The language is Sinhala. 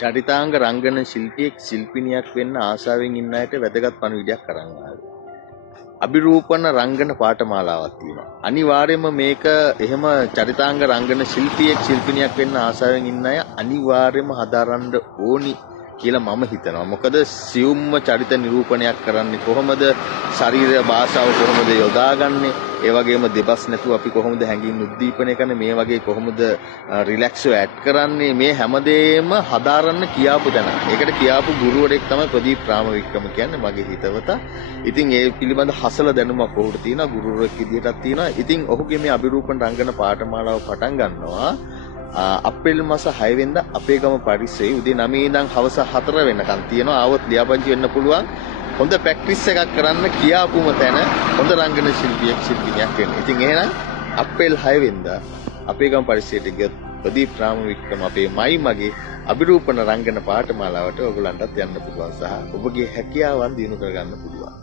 චරිතාංග රංගන ශිල්පියෙක් ශිල්පිනියක් වෙන්න ආසාවෙන් ඉන්න අයට වැදගත් පණිවිඩයක් අරන් ආවා. අභිරූපණ රංගන පාඨමාලාවක් තියෙනවා. අනිවාර්යයෙන්ම මේක එහෙම චරිතාංග රංගන ශිල්පියෙක් ශිල්පිනියක් වෙන්න ආසාවෙන් ඉන්න අය අනිවාර්යයෙන්ම හදාරන්න ඕනි කියලා මම හිතනවා. මොකද සියුම්ම චරිත නිරූපණයක් කරන්නේ කොහොමද? ශරීර භාෂාව කොහොමද යොදාගන්නේ? ඒ වගේම දෙබස් නැතුව අපි කොහොමද හැඟීම් උද්දීපනය කරන්නේ? මේ වගේ කොහොමද රිලැක්ස්ව ඇඩ් කරන්නේ? මේ හැමදේම හදාරන්න කියාපු දැන. ඒකට කියාපු ගුරුවරයෙක් තමයි ප්‍රදීප් රාමවික්‍රම කියන්නේ මගේ හිතවතා. ඉතින් ඒ පිළිබඳ හසල දැනුමක් ඔහුට තියෙනවා. ගුරුවරයෙක් විදියටත් තියෙනවා. ඉතින් ඔහුගේ මේ අභිරූපණ රංගන පාඨමාලාව පටන් ගන්නවා අප්‍රේල් මාස 6 වෙනිදා අපේ ගම පරිසරයේ උදේ 9 ඉඳන් හවස 4 වෙනකන් තියෙනවා. ආවොත් ලියාපදිංචි වෙන්න පුළුවන්. හොඳ ප්‍රැක්ටිස් එකක් කරන්න කියාපුම තැන හොඳ රංගන ශිල්පියෙක් ශිල්පිනියක් වෙන්න. ඉතින් එහෙනම් අප්‍රේල් 6 වෙනිදා අපේ ගම පරිසරයට ගියොත් ප්‍රදීප් රාමවික්‍රම අපේ මගේ අභිරූපණ රංගන පාඨමාලාවට ඔයගලන්ටත් යන්න පුළුවන් සහ ඔබගේ හැකියාවන් දිනු කරගන්න පුළුවන්.